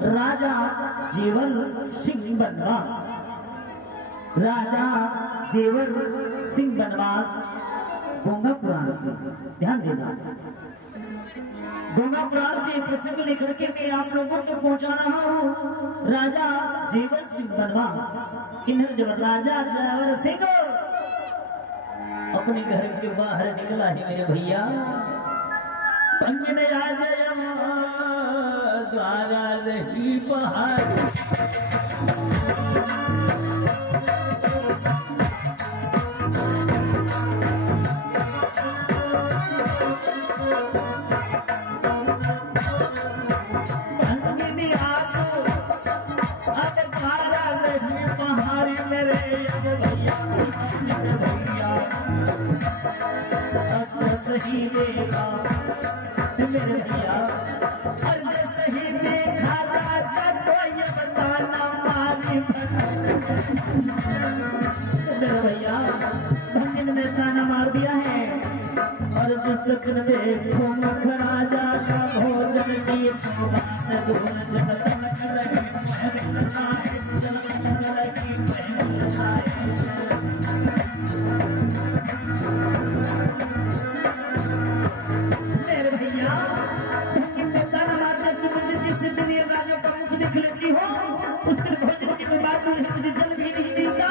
राजा जेवर सिंह बनवास। राजा जेवर सिंह बनवास गंगा पुराण से ध्यान देना। गंगा पुराण से प्रसंग लेकर के मैं आप लोगों तक पहुंचा रहा हूँ। राजा जेवर सिंह बनवास, इधर जब राजा जेवर सिंह अपने घर के बाहर निकला है मेरे भैया, पंगने राजा द्वारा रही पहाड़, सही देखा मेरे भैया, और जो सही देखा राजा तो ये बताना मारी मेरे भैया, भंजन ने ताना मार दिया है। और जो सपन देखो मुख राजा का भोजन की दूर जगता रहे देख लेती हो, उस दिन भोजन की कोई बात नहीं, मुझे जल भी नहीं मिलता।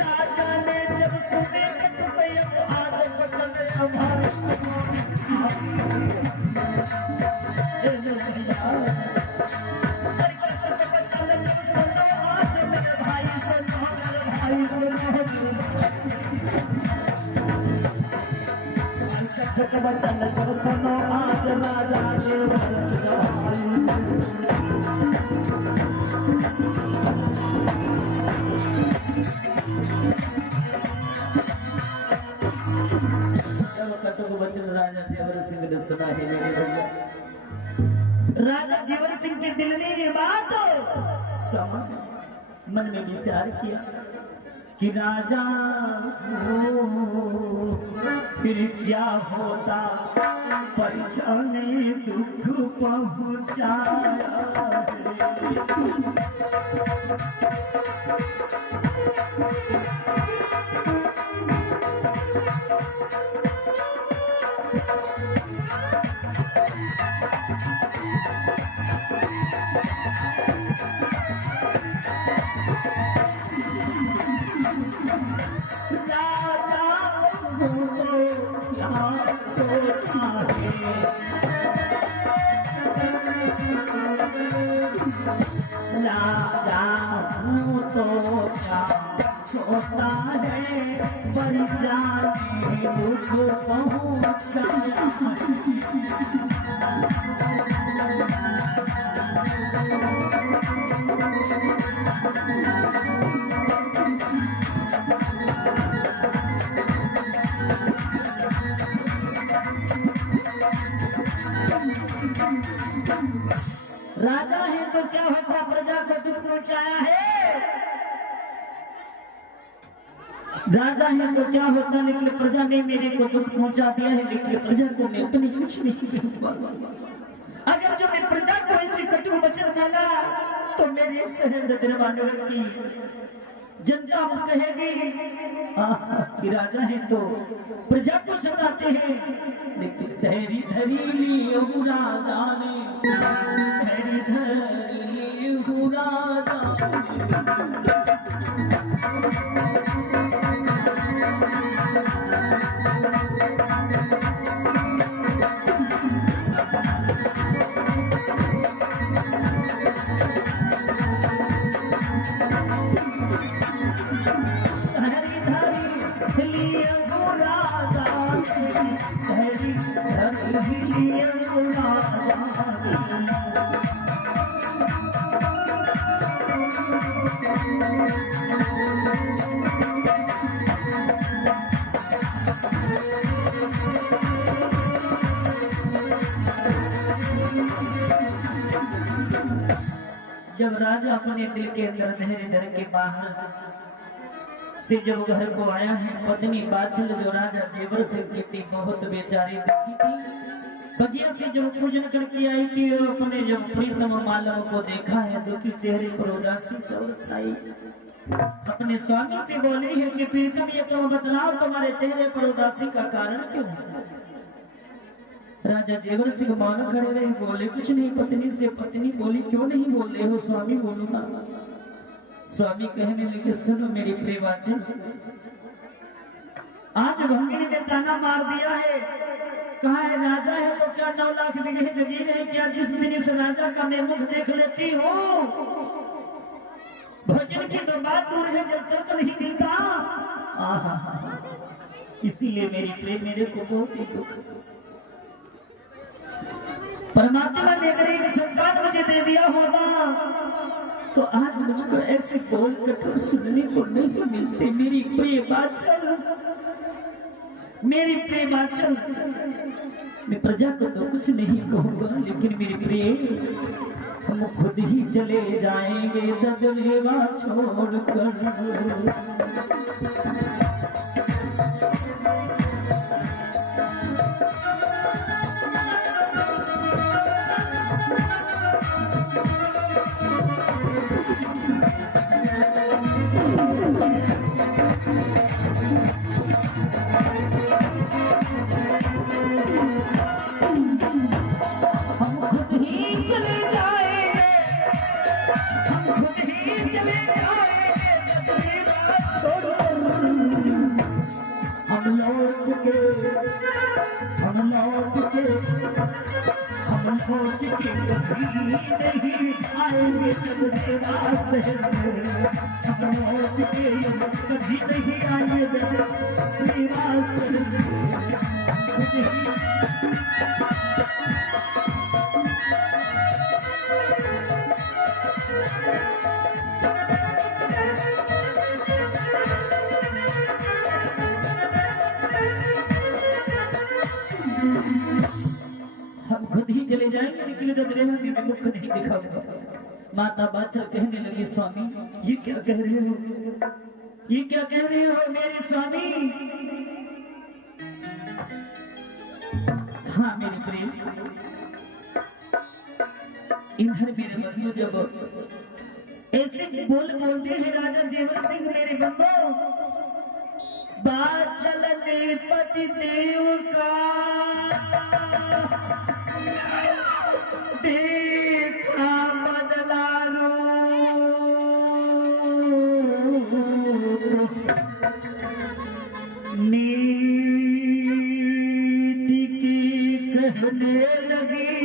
राजा ने जब सुने तो आज वचन हमारे भाई वचन जब सुनो आज राजा वचन राजा जेवर सिंह ने सुना है मेरे भैया। राजा जेवर सिंह के दिल ने ये बात समझ मन में विचार किया कि राजा फिर क्या होता, परिजन दुख पहुंचाया तो क्या होता है, परिजन दुख पहुंचाया राजा है तो क्या होता, प्रजा को दुख पहुंचाया है। राजा है तो क्या होता, लेकिन प्रजा ने मेरे को दुख पहुंचा दिया है, लेकिन प्रजा को मैं अपनी कुछ नहीं किया। अगर जो मैं प्रजा को ऐसे कटु वचन बोला तो मेरे शहर दरबार की जनता कहेगी कि राजा है तो प्रजा को सताते हैं, लेकिन धैर्य धरी लियो राजा ने, धैर्य धरी लियो राजा जब राजा अपने दिल के अंदर धैर्य धर के बाहर से जब घर को आया है, पत्नी बाछल जो राजा जेवर सिंह की थी बहुत बेचारी दुखी थी। बगिया से जब पूजन करके आई थी और अपने जब प्रीतम मालव को देखा है दुखी चेहरे पर उदासी छाई। अपने स्वामी से बोले है कि प्रीतम ये तुम बतलाओ तुम्हारे चेहरे पर उदासी का कारण क्यों है। राजा जेवर सिंह मान खड़े रहे, बोले कुछ नहीं। पत्नी से पत्नी बोली क्यों नहीं बोल रहे हो स्वामी, बोलो ना। स्वामी कहने लगे सुनो मेरी प्रियवाचन, आज भंगिनी ने ताना मार दिया है, कहा है राजा है तो क्या 9 लाख बीघे जमीन है क्या, जिस दिन इस राजा का मैं मुख देख लेती हूँ भोजन की तो बात दूर है, जल तक नहीं मिलता। इसीलिए मेरी प्रेम मेरे को बहुत ही दुख। परमात्मा ने अगर एक संतान मुझे दे दिया होगा तो आज मुझको ऐसे बोल कठोर सुनने को नहीं मिलते। मेरी प्रिय बाचल, मेरी प्रिय बाचल, मैं प्रजा को तो कुछ नहीं कहूंगा, लेकिन मेरी प्रिय हम खुद ही चले जाएंगे ददलेवा छोड़कर। नहीं आएंगे कभी नहीं आएंगे हम खुद ही चले जाएंगे, लेकिन ददरेवा में मुख नहीं दिखाऊंगा। माता बाचल कहने लगी स्वामी ये क्या कह रहे हो, ये क्या कह रहे हो मेरे स्वामी। हाँ मेरे प्रिय, इधर मेरे बंधु जब ऐसे बोलते हैं राजा जेवर सिंह मेरे बंधु, बाचल ने पति देव का देखा बदला नीति की कहने लगी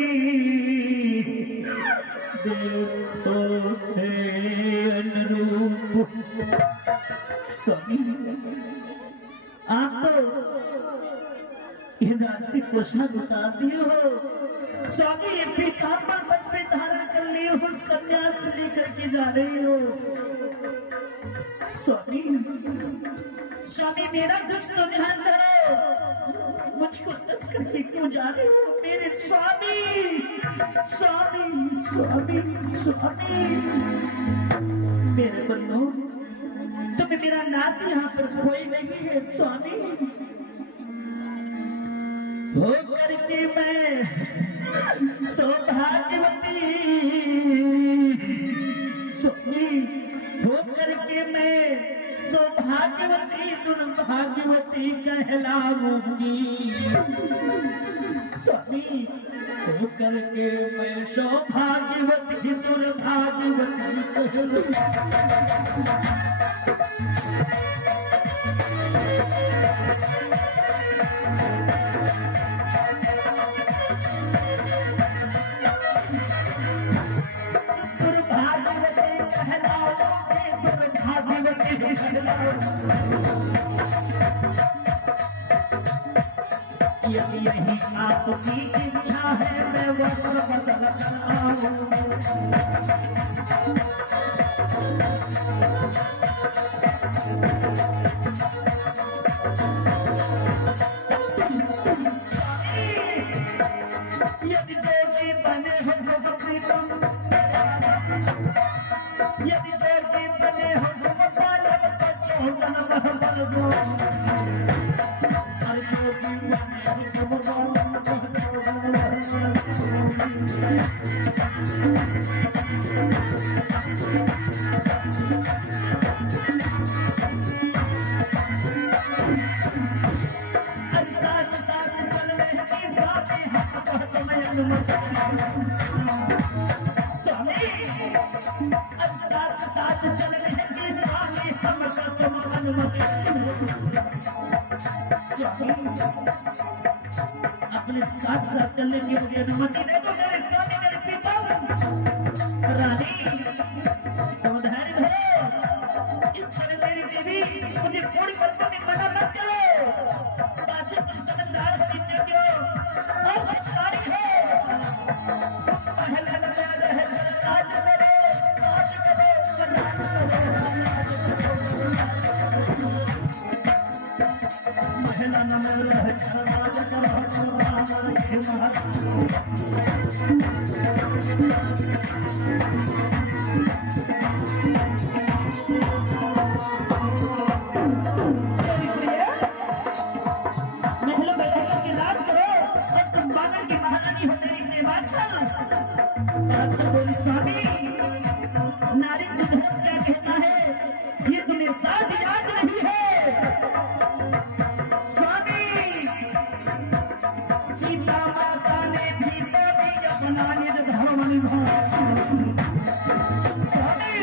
देखो है अनुरूप। स्वामी आप तो ये राशि पोशाक उतार दिए हो स्वामी, ये पीताम्बर मन पे धारण कर लिए हो, संन्यास लेकर के जा रहे हो स्वामी। स्वामी मेरा कुछ तो ध्यान धरो, मुझको टच करके क्यों जा रहे हो मेरे स्वामी। स्वामी स्वामी स्वामी मेरे बन्नो, तुम्हें मेरा नात यहाँ पर कोई नहीं है स्वामी। हो करके मैं सौभाग्यवती स्वामी, हो करके मैं सौभाग्यवती दुर्भाग्यवती कहलाऊंगी स्वामी। हो करके मैं सौभाग्यवती दुर्भाग्यवती कहलाऊंगी। यही आपकी इच्छा है मैं वस्त्र बदलता हूँ। यदि जोगी बने हो तो प्रीतम, यदि जोगी बने हो तो बालक बच्चों का महबल जो साथ साथ चल रहे के स्वामी हमका तुम अनुमति अपने साथ साथ चलने की मुझे अनुमति दे दो मेरे स्वामी मेरे पिता रानी तुम धैर्य धरो इस तरह मेरी देवी मुझे थोड़ी करने में मना मत करो बाजी तुम समझदार हो इतने क्यों और चितारी हो पहले लगा रहे आज मेरे आज करो महिला नमः रह आज करो स्वामी नारी धर्म क्या कहता है ये तुम्हें साथ याद नहीं है स्वामी सीता माता ने भी स्वामी अपना निज धर्म निभाया स्वामी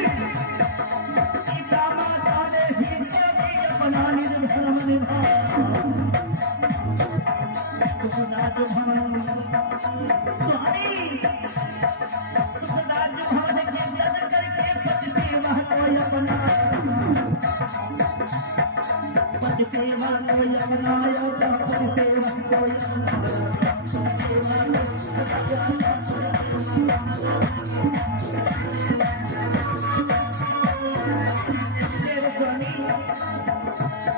सीता माता ने भी स्वामी अपना निज धर्म निभाया सुखनाथ भवन स्वामी सुखनाथ भवन के जज करके पति सेवा कोई अपना पति सेवा कोई अपनाया पति सेवा कोई स्वामी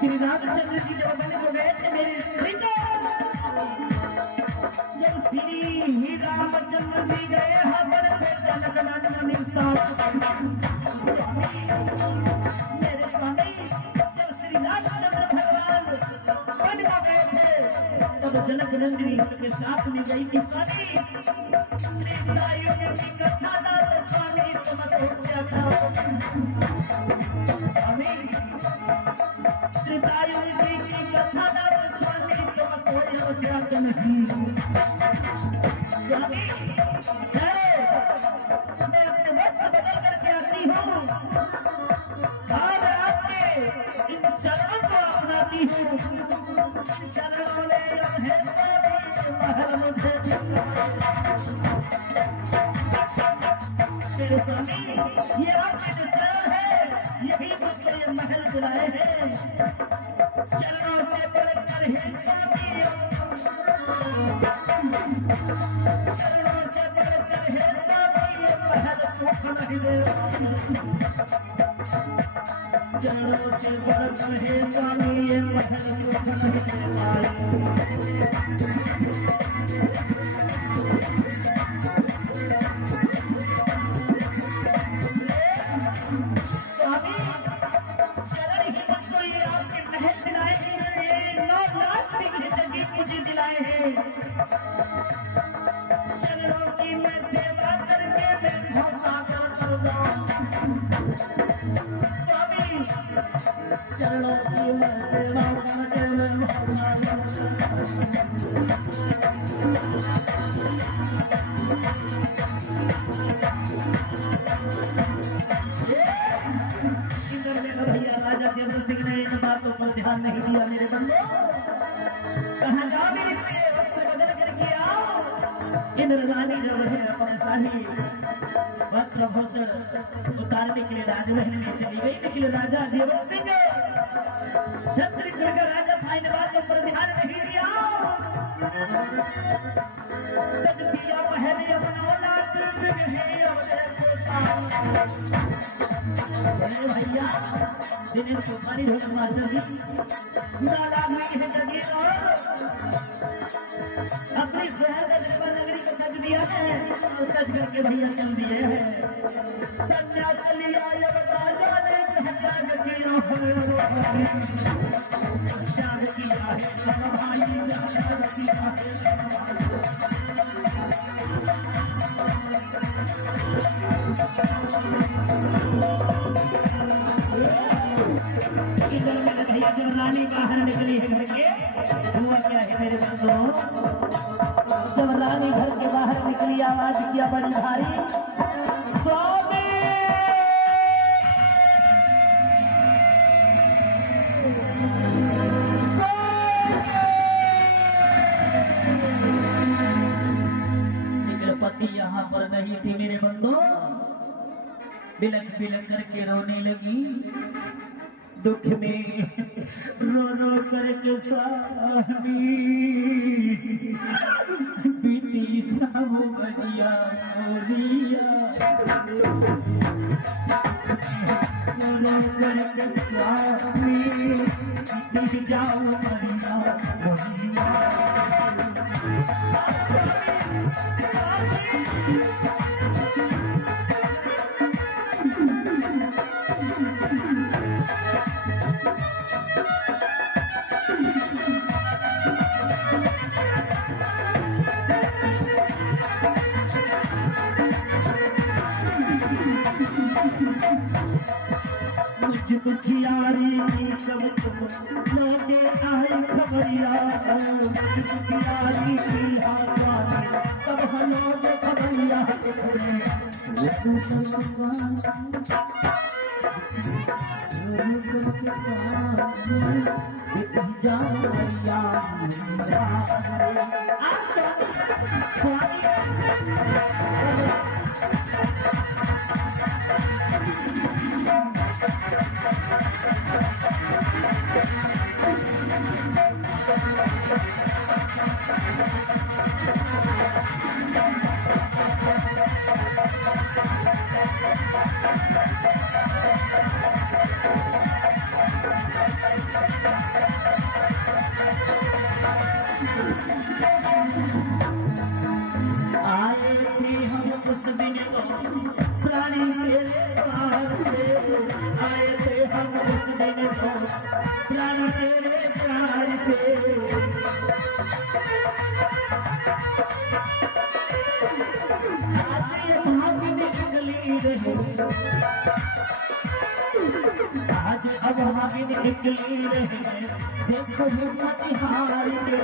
श्री रामचंद्र जी जब बने को गए थे मेरे जब श्री रामचंद्र जी गए हवन पे जनक नंदन मेरे स्वामी जब श्री रामचंद्र भगवान वन में गए थे तब जनक नंदिनी उनके साथ में गई थी स्वामी त्रेतायुग की कथा ना तो स्वामी तुमको क्या था स्वामी त्रेतायुग की कथा ना तो स्वामी तुमको क्या नहीं स्वामी मैं अपने वस्त्र बदल करके आती हूँ आज आपके इन चरणों को अपनाती हूँ इन चरणों में है स्वामी महल मुझे मेरे स्वामी ये आपके जो चरण है यही मुझको ये महल दिलाए हैं चरणों से बढ़कर है स्वामी चरणों से बढ़कर है स्वामी ये महल सुख नहीं दे चरणों से बढ़कर है स्वामी ये महल सुख नहीं दे स्वामी चरण ही मुझको ये आपके महल दिलाए हैं ये 9 लाख डिग्री जगह मुझे दिलाए हैं चरणों की मैं सेवा करके मैं भौसा कर जाऊं स्वामी चरणों की मैं सेवा करके मैं भौसा भैया राजा जयद्रथ सिंह ने इन बातों पर ध्यान नहीं दिया मेरे बंदो कहाँ जाओ मेरे प्रिय वस्त्र बदल करके आओ इंद्र रानी जब है अपने शाही वस्त्र भूषण उतारने के लिए राजमहल में चली गई लेकिन राजा जयद्रथ सिंह छत्तीसगढ़ का राजा था इन बातों पर ध्यान नहीं दिया तज दिया महल अपना भैया दिनेश सुपारी धोने मास्टर जी नाला में है जगह और अपने शहर का जीवन नगरी को तज दिया है और तज करके भैया चल दिए हैं सन्यास लिया जब राजा ने हत्या किया याद किया है भाई याद किया है इधर मेरे भैया जब रानी बाहर निकली है घर के हुआ क्या है मेरे बंधुओं जब रानी घर के बाहर निकली आवाज किया बड़ी भारी स्वामी पति यहाँ पर नहीं थी मेरे बंधु बिलख बिलख करके रोने लगी दुख में रो रो करके स्वामी बीती जाओ बढ़िया मोरिया रो रो करके स्वामी बीती जाओ बढ़िया मोरिया मुझ दुखियारी की कब तुम लौटे आए खबरिया मुझ दुखियारी की हाथाने कब हलोगे खबरिया आए थे हम उस दिन तो प्राणी तेरे प्यार से आए थे हम उस दिन तो प्राणी तेरे प्यार से आज ये भागिन निकली रहे आज अब भागिन निकली रहे देखो हिम्मत हार के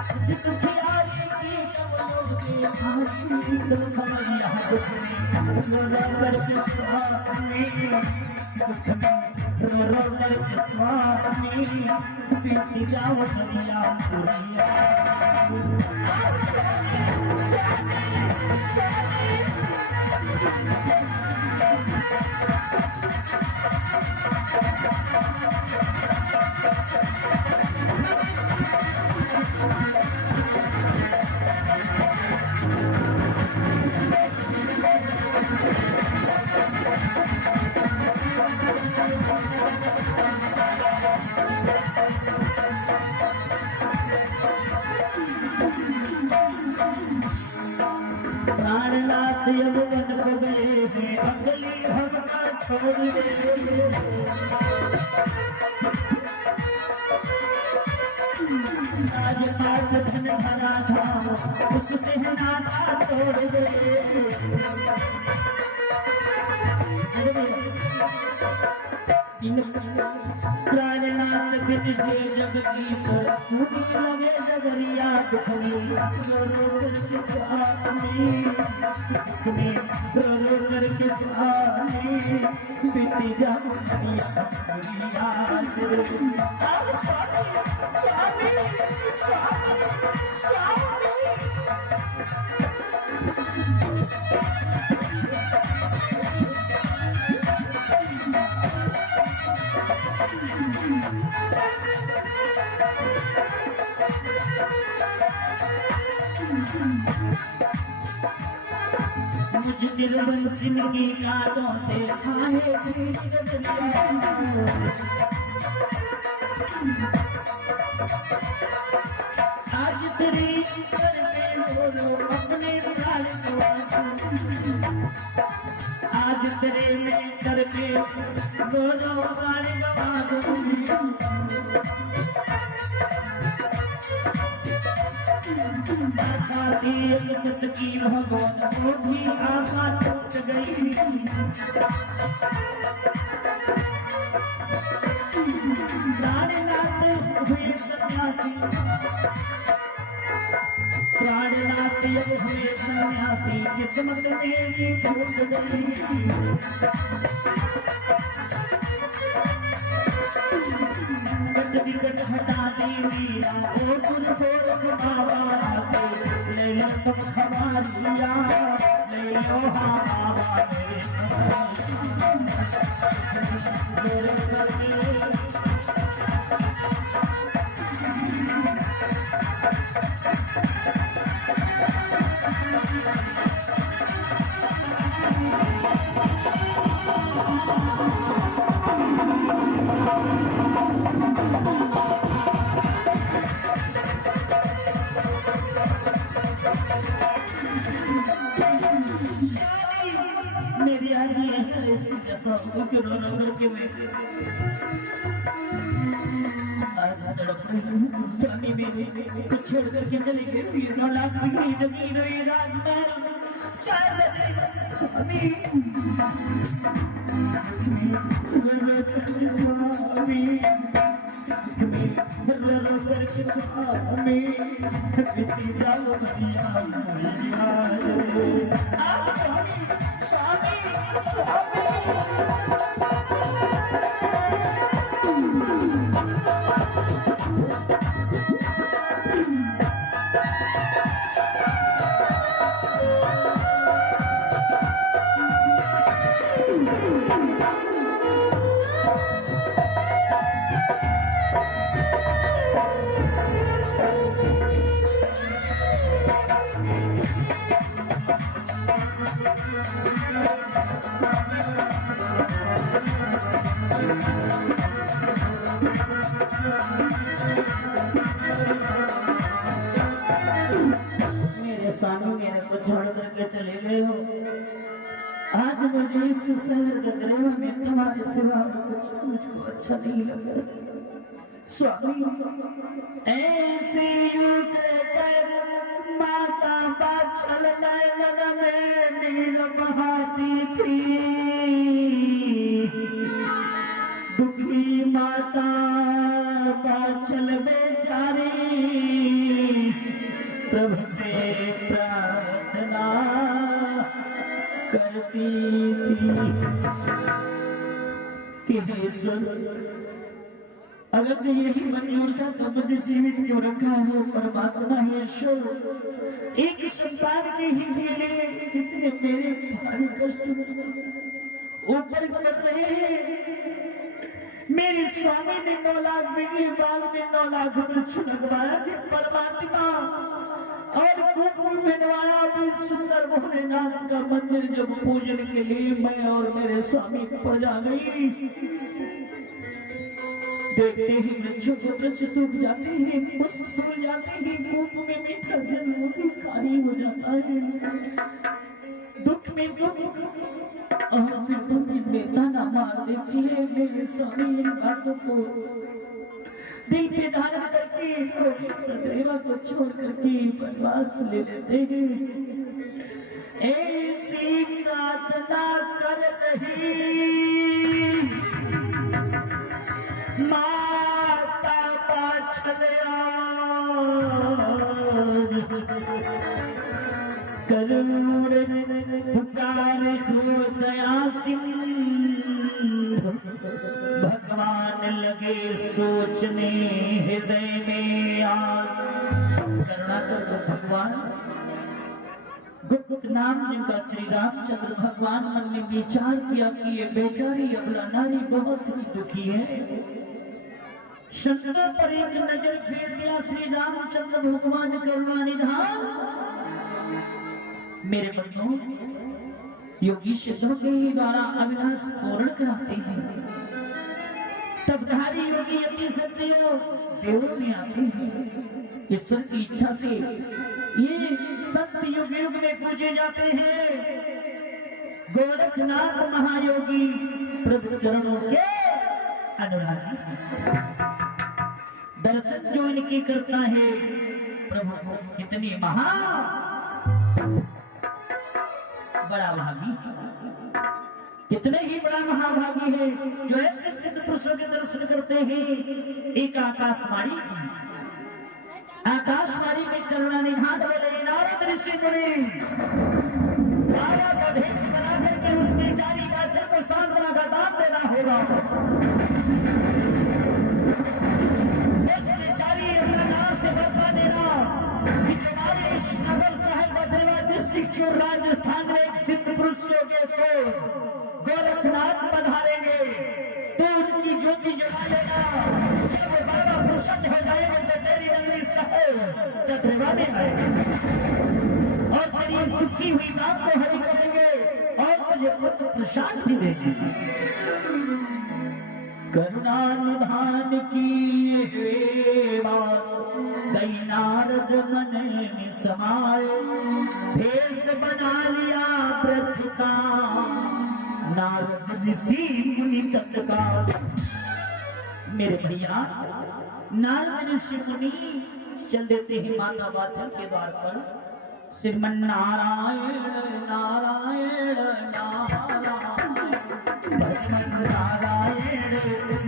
दुखियारी की तो खबरिया दुख में करके स्वामी दुख में रो करके स्वामी बीती जाओ बढ़िया बढ़िया प्राणनाथ अब वन को गए हैं अगली हमका छोड़ दे आज पाप धन भरा था उससे नाता तोड़ दे प्राणनाथ बिन है जग की सुनी लगे जगरिया दुख में रो रो करके स्वामी दुख में रो रो करके स्वामी बीती जाओ बढ़िया स्वामी स्वामी स्वामी मुझ तिरुवंशी की कांटों से खाए आज तेरी करके रो अपने प्राण को आज तेरे में करके दोनों प्राण गवा दूंगी। आशा थी एक सत की भगवान को भी आशा टूट गई। प्राणनाथ हुए सन्यासी, प्राणनाथ हुए सन्यासी, किस्मत मेरी टूट गई। संकट विकट हटा दे वीरा, ओ गुरु गोरख बाबा को ले लो तुम हमारिया, ले लो बाबा मेरी आज ये ऐसी जैसा क्यों रो रो करके मैं आज तड़प रही हूँ। स्वामी मेरे को छोड़ करके चले गए, ये 9 लाख की जमीन और ये राजमहल स्वामी। स्वामी रो करके स्वामी बीती जाओ स्वामी स्वामी मेरे स्वामी मेरे को छोड़ करके चले गए हो। आज मुझे इस शहर गदरेवा में तुम्हारे सिवा कुछ मुझको अच्छा नहीं लगता। स्वामी ऐसे माता बाछल नयन में नील बहाती थी, दुखी माता बाछल बेचारी प्रभु से प्रार्थना करती थी कि हे ईश्वर, अगर जो यही मंजूर था तो मुझे जीवित क्यों रखा है। परमात्मा हे ईश्वर, एक संतान के ही लिए इतने मेरे भारी कष्ट ऊपर कर रहे हैं। मेरे स्वामी ने 9 लाख बिजली बाल में 9 लाख वृक्ष लगवाया, परमात्मा और कुकुर बनवाया भी सुंदर भोलेनाथ का मंदिर। जब पूजन के लिए मैं और मेरे स्वामी पजा गई, देखते ही वृक्षों को वृक्ष सूख जाते हैं, पुष्प सूख जाते हैं, कूप में मीठा जल वो भी खाली हो जाता है। दुख में दुख और फिर भगवान में ताना मार देती है। मेरे स्वामी इन बातों को दिल पे धारण करके और इस गदरेवा को छोड़ करके वनवास ले लेते हैं। ऐसी प्रार्थना कर रही माता बाछलिया करुण पुकार हो दया सिंधु, भगवान लगे सोचने हृदय में आज। करुणा कर दो भगवान। गुप्त नाम जिनका श्री रामचंद्र भगवान मन में विचार किया कि ये बेचारी अबला नारी बहुत ही दुखी है। संतों पर एक नजर फेर दिया श्री रामचंद्र भगवान करुणा निधान। मेरे बंधुओं, योगी सिद्धों के ही द्वारा अभिलाष पूर्ण कराते हैं। तब धारी योगी अति सत्यो देवों में आते हैं। ईश्वर की इच्छा से ये संत युग युग में पूजे जाते हैं। गोरखनाथ महायोगी प्रभु चरणों के अनुरागी, दर्शन जो इनके करता है प्रभु कितनी बड़ा भागी, कितने ही बड़ा महाभागी है जो ऐसे सिद्ध पुरुषों के दर्शन करते हैं। एक आकाशवाणी में करुणा निधान बोले नारद ऋषि मुनि बाबा का भेष बना करके उस बेचारी बाछड़ को सांत्वना का दान देना होगा। उस बेचारी अपना नाम से बदला देना कि तुम्हारे इस नगर शहर बद्रीनाथ डिस्ट्रिक्ट चूर राजस्थान में एक सिद्ध पुरुष के सो गोरखनाथ पधारेंगे तो उनकी ज्योति जला लेना। जब बाबा प्रसन्न हो जाएंगे तो तेरी नगरी शहर बद्रीनाथ में आएगी और तेरी सुखी हुई बात को हरि करेंगे और मुझे पुत्र प्रसाद भी देंगे। करुणा निधान की बात गई नारद मन में समाए, भेष बना लिया व्रत का नारद ऋषि मुनि तत्काल। मेरे भैया नारद ऋषि मुनि चल देते हैं माता बाछड़ के द्वार पर। श्रीमन नारायण नारायण नारायण भजन नारायण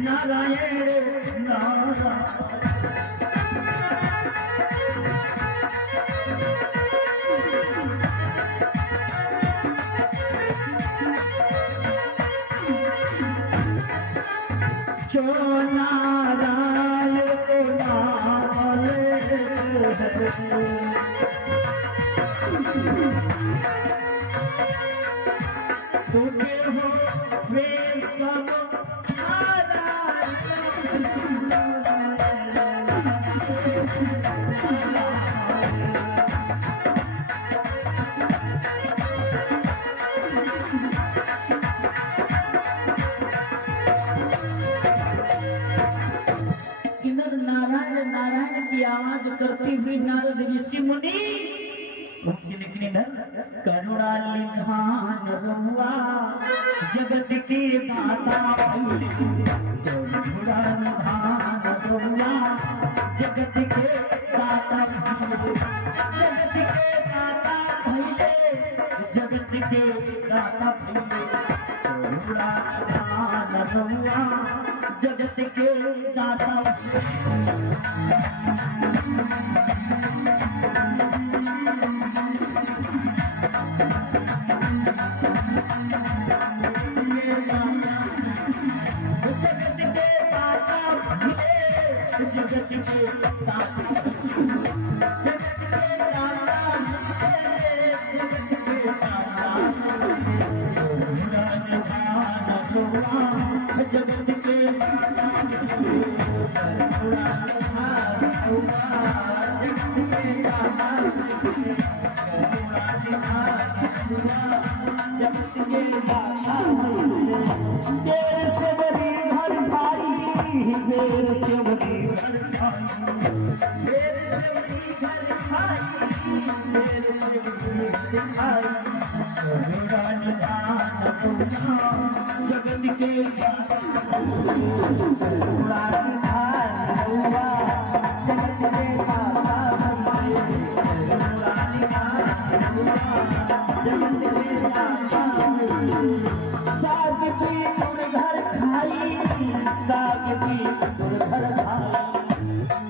नारायण नारायण। जो नारायण को नाम तुझे हो वे सब इधर नारायण नारायण की आवाज करती हुई नारद ऋषि मुनि लेकिन इधर करुणा निधान रहुआ जगत के दाता करुणा निधान रहुआ जगत के दाता जगत के दाता भैले जगत के दाता भैले करुणा निधान रहुआ जगत के दाता। जगत के दाता जगत के दाता जगत के दाता करुणा निधान रहुआ जगत के दाता करुणा निधान रहुआ जगत के दाता करुणा निधान रहुआ जगत के दाता। तेरे से बड़ी घर भाई मेरे से बड़ी घर भाई मेरे से बड़ी घर भाई मेरे से बड़ी घर भाई करुणा निधान रहुआ जगत के करुणा निधान रहुआ जगत के दाता करुणा निधान रहुआ जगत के दाता। साग भी तुर घर खाई साग भी तुर घर खाई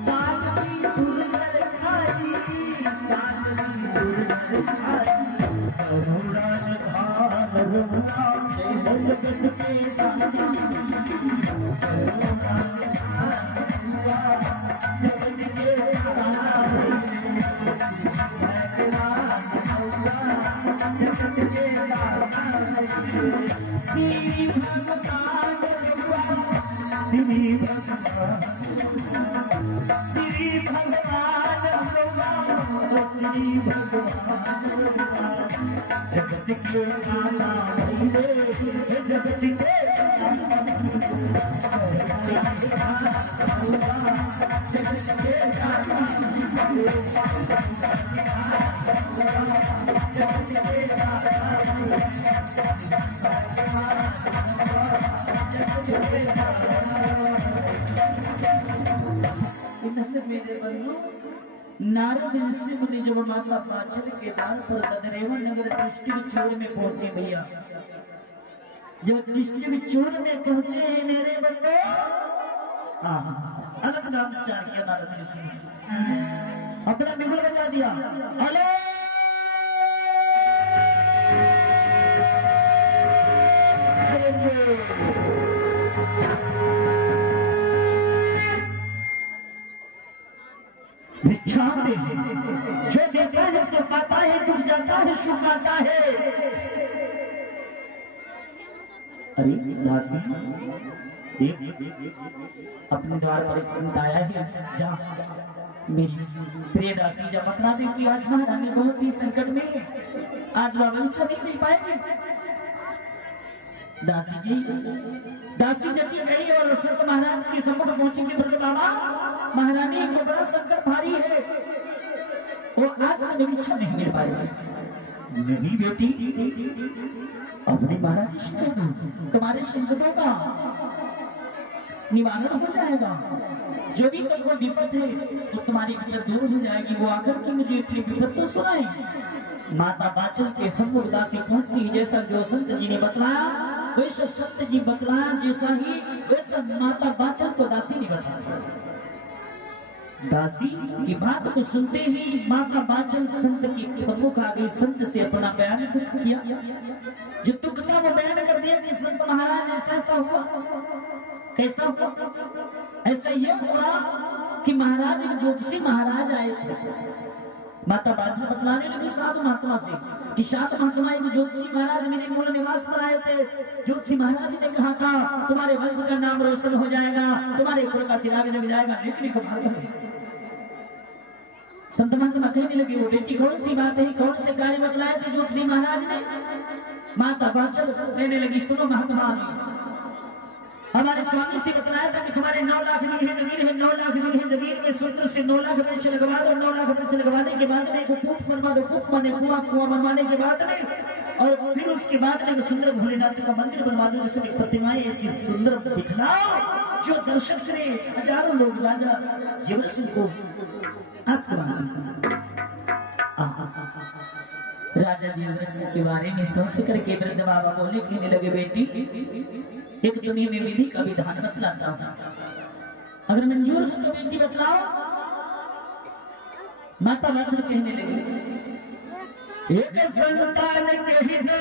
साग भी तुर घर खाई साग भी तुर घर खाई करुणा निधान रहुआ जगत के दाता करुणा निधान रहुआ जगत के दाता जगत के दाता। श्री भगवान श्री भगवान श्री भगवान श्री भगवान जगत के नाना भैले जगत के मेरे बंधु नारद ऋषि मुनि जब माता बाछल के द्वार पर ददरेवा नगर डिस्ट्रिक्ट चूर में पहुंचे भैया, जो डिस्ट्रिक्ट चूर में पहुंचे हैं मेरे बंधु अलग नाम चार किया नारद ऋषि ने अपना बिगुल बजा दिया। हेलो भिक्षा दे, जो देता है सो पाता है, कुछ जाता है सुख आता है। अरे दासी देख अपने द्वार पर एक संत आया है, जा मेरी प्रिय दासी जा बता दे कि आज महारानी बहुत ही संकट में है, आज बाबा भिक्षा नहीं मिल पाएगी। दासी जटी गई और संत महाराज के सम्मुख पहुंची कि वृद्ध बाबा महारानी को बड़ा संकट भारी है, वो आज हमें भिक्षा नहीं मिल पाएगी। नहीं बेटी अपनी महारानी से कह दो तुम्हारे संकटों का निवारण हो जाएगा, जो भी तुमको विपद है तो तुम्हारी विपद दूर हो जाएगी, वो आकर के मुझे अपनी विपद तो सुनाए। माता बाछल के सम्मुख दासी पहुंचती जैसा जो संत जी ने बतलाया वैसा संत जी बतलाया, जैसा ही वैसा माता बाछल को दासी ने बताया। दासी की बात को सुनते ही माता बाछल संत की सम्मुख आ गई, संत से अपना बयान दुख किया, जो दुख था वो बयान कर दिया कि संत महाराज ऐसा ऐसा हुआ। कैसा हुआ? ऐसा यह हुआ कि महाराज एक ज्योतिषी महाराज आए थे। माता बाछल बतलाने लगी साधु महात्मा से कि साधु महात्मा एक ज्योतिषी महाराज मेरे मूल निवास पर आए थे। ज्योतिषी महाराज ने कहा था तुम्हारे वंश का नाम रोशन हो जाएगा, तुम्हारे कुल का चिराग जग जाएगा। लेकिन एक बात है, संत महात्मा कहने लगे वो बेटी कौन सी बात है, कौन से कार्य बतलाए थे ज्योतिषी महाराज ने। माता बाछल कहने लगी सुनो महात्मा जी, हमारे स्वामी से बतलाया था कि तुम्हारे 9 लाख बीघे जगीर है, 9 लाख बीघे जगीर में सूत्र से 9 लाख वृक्ष लगवा दो, 9 लाख वृक्ष लगवाने के बाद में कूप बनवा दो, कूप माने कुआं बनवाने के बाद में और फिर उसके बाद में सुंदर भोलेनाथ का मंदिर बनवा दो, जिसमें प्रतिमाएं ऐसी सुंदर बिठलाओ जो दर्शन करे हजारों लोग राजा जीवन सिंह को आशीर्वाद। राजा जीवन सिंह के बारे में सोच करके वृद्ध बाबा बोले कहने लगे बेटी एक तुम्हें में विधि का विधान बतलाता हूं, अगर मंजूर हो तो बेटी बतलाओ। माता बाछल कहने लगी एक संतान कही दो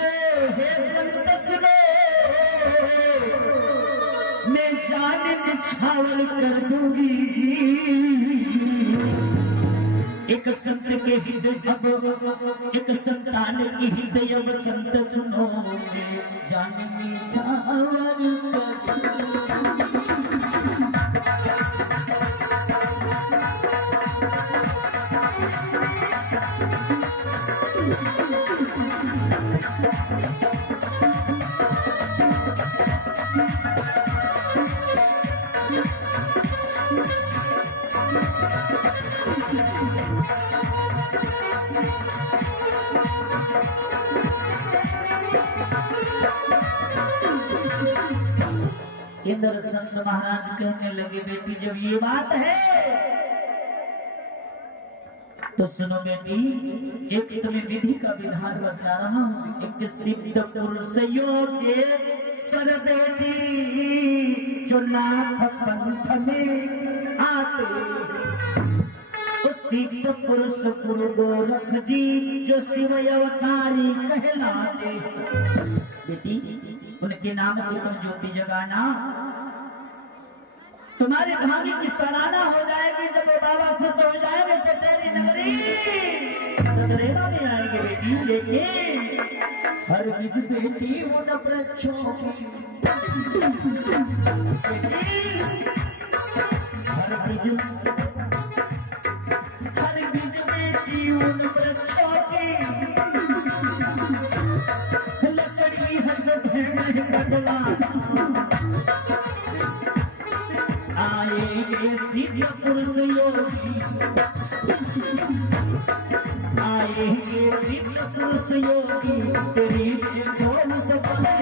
हे संत सुनो, मैं जान निछावर कर दूंगी। एक संत के हृदय अब एक संतान की हृदय अब संत सुनो, जान निछावर इंद्र संत महाराज कहने लगे बेटी जब ये बात है तो सुनो बेटी, एक तुम्हें विधि का विधान बतला रहा हूं। एक सिद्ध पुरुष योग्य सर बेटी जो नाथ पंथ में आते, सिद्ध पुरुष गुरु गोरख जी जो शिव अवतारी कहलाते। बेटी उनके नाम को तुम ज्योति जगाना, तुम्हारे भाग्य की सराहना हो जाएगी। जब वो बाबा खुश हो जाएंगे तो तेरी नगरी ददरेवा में आएंगे बेटी लेके हर बीज बेटी वो न वृक्षों की हर बीज बेटी की उन वृक्षों की लकड़ी हर भेड़ कटवा आएंगे सिद्ध पुरुष योगी आएंगे सिद्ध पुरुष योगी तेरी बोल सपना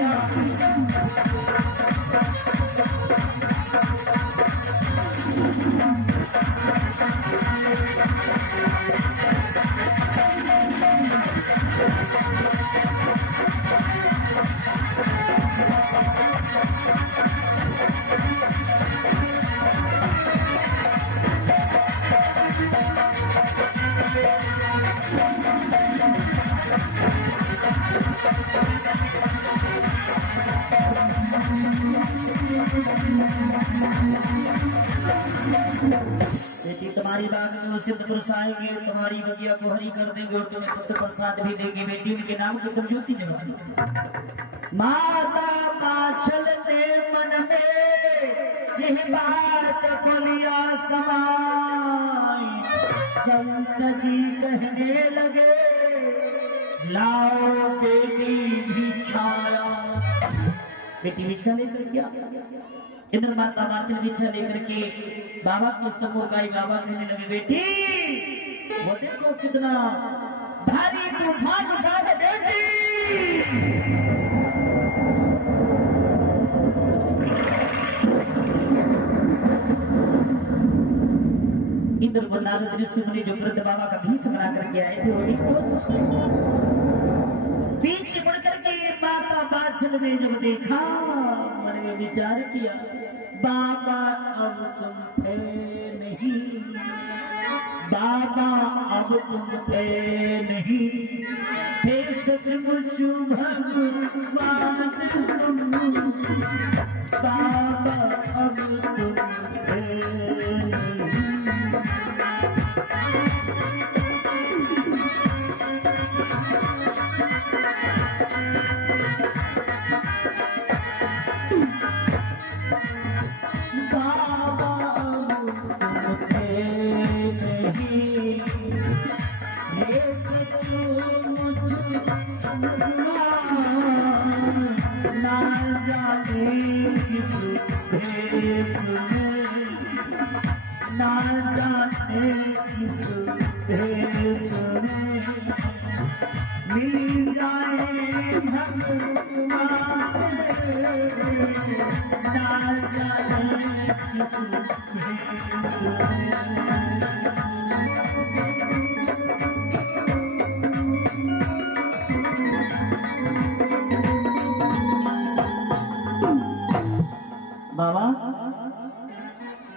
बेटी तुम्हारी बात में वो सिद्ध पुरुष आएंगे तुम्हारी बगिया को हरी कर देंगे और तुम्हें पुत्र प्रसाद भी देंगे बेटी उनके नाम की तुम ज्योति जगानी माता पाछल ने मन में यह बात को लिया समाई संत जी कहने लगे लाओ बेटी भिक्षाया बेटी भिक्षा लेकर क्या इधर माता वाचल भिक्षा लेकर के बाबा के समूह का बाबा कहने लगे बेटी वो देखो कितना भारी तूफान उठा है बेटी इधर वो नारद ऋषि मुनि जो वृद्ध बाबा का भीष बना करके आए थे वही पीछे मुड़ करके माता बाछल ने जब देखा मन में विचार किया बाबा अब तुम थे नहीं बाबा अब तुम थे नहीं थे सचमुच भगवान तुम बाबा अब तुम थे नहीं ना जाने किस भेष में ना जाने किस भेष में मिल जाए भगवान ना जाने किस भेष में बाबा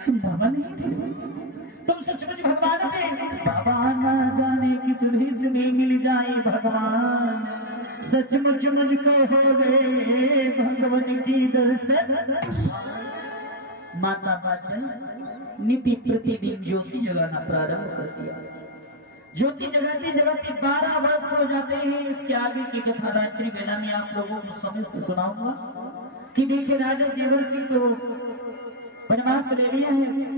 बाबा नहीं थे तुम सचमुच भगवान थे बाबा ना जाने किस भेष में मिल जाए भगवान सचमुच मुझको हो गए भगवान की दर्शन माता बाचल नित्य प्रतिदिन ज्योति जगाना प्रारंभ कर दिया ज्योति जगाते जगाते 12 वर्ष हो जाते हैं इसके आगे की कथा रात्रि बेला में आप लोगों को समय से सुनाऊंगा कि देखिए राजा जेवर सिंह तो वनवास ले लिया है